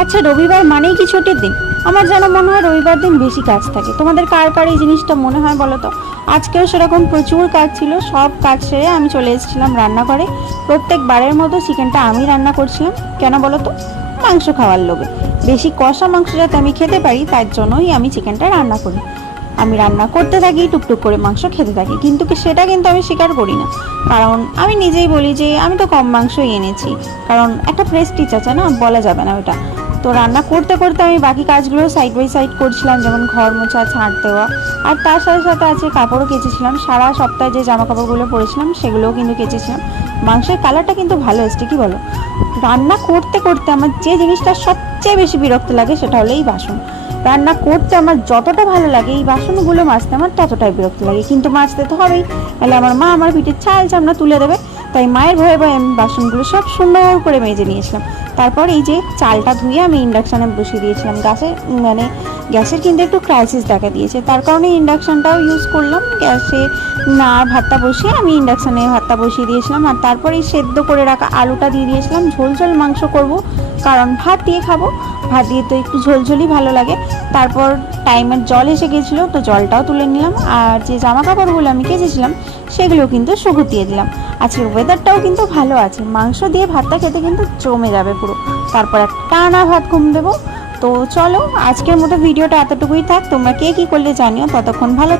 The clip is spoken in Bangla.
আচ্ছা, রবিবার মানেই কি ছুটির দিন? আমার যেন মনে হয় রবিবার দিন বেশি কাজ থাকে। তোমাদের কার কার এই জিনিসটা মনে হয় বলো তো? আজকেও সেরকম প্রচুর কাজ ছিল। সব কাজ সেরে আমি চলে এসেছিলাম রান্নাঘরে। প্রত্যেকবারের মতো চিকেনটা আমি রান্না করছিলাম। কেন বলো তো? মাংস খাওয়ার লোভে। বেশি কষা মাংস যাতে আমি খেতে পারি তার জন্যই আমি চিকেনটা রান্না করি। আমি রান্না করতে থাকি, টুকটুক করে মাংস খেতে থাকি, কিন্তু সেটা কিন্তু আমি স্বীকার করি না। কারণ আমি নিজেই বলি যে আমি তো কম মাংসই এনেছি। কারণ একটা প্রেস্টিজ আছে না, বলা যাবে না ওটা। তো রান্না করতে করতে আমি বাকি কাজগুলো সাইড বাই সাইড করছিলাম, যেমন ঘর মোছা, ঝাঁট দেওয়া। আর তার সাথে সাথে আছে কাপড়ও কেচেছিলাম। সারা সপ্তাহে যে জামা কাপড়গুলো পরেছিলাম সেগুলোও কিন্তু কেচেছিলাম। মাংসের কালারটা কিন্তু ভালো এসছে, কি বলো? রান্না করতে করতে আমার যে জিনিসটা সবচেয়ে বেশি বিরক্ত লাগে সেটা হলো এই বাসন। রান্না করতে আমার যতটা ভালো লাগে, এই বাসনগুলো মাজতে আমার ততটাই বিরক্ত লাগে। কিন্তু মাজতে তো হবেই, তাহলে আমার মা আমার পিঠে চাল চামড়া তুলে দেবে। তাই মায়ের ভয়ে ভয়ে আমি বাসনগুলো সব সুন্দর করে মেজে নিয়েছিলাম। তারপর এই যে চালটা ধুয়ে আমি ইন্ডাকশানে বসিয়ে দিয়েছিলাম। গ্যাসের কিন্তু একটু ক্রাইসিস দেখা দিয়েছে, তার কারণে ইন্ডাকশানটাও ইউজ করলাম। গ্যাসে না ভাতটা বসিয়ে আমি ইন্ডাকশানে ভাতটা বসিয়ে দিয়েছিলাম। আর তারপর এই সেদ্ধ করে রাখা আলুটা দিয়ে দিয়েছিলাম। ঝোল ঝোল মাংস করব, কারণ ভাত দিয়ে খাবো, ভাত দিয়ে তো একটু ঝোলঝোলই ভালো লাগে। তারপর টাইমের জল এসে গেছিলো, তো জলটাও তুলে নিলাম। আর যে জামা কাপড়গুলো আমি কেচেছিলাম সেগুলো কিন্তু শুকুতিয়ে দিলাম। আজকের ওয়েদারটাও কিন্তু ভালো আছে, মাংস দিয়ে ভাতটা খেতে কিন্তু জমে যাবে পুরো। তারপর একটা টানা ভাত ঘুম দেবো। তো চলো, আজকের মতো ভিডিওটা এতটুকুই থাক। তোমরা কে কী করলে জানিও। ততক্ষণ ভালো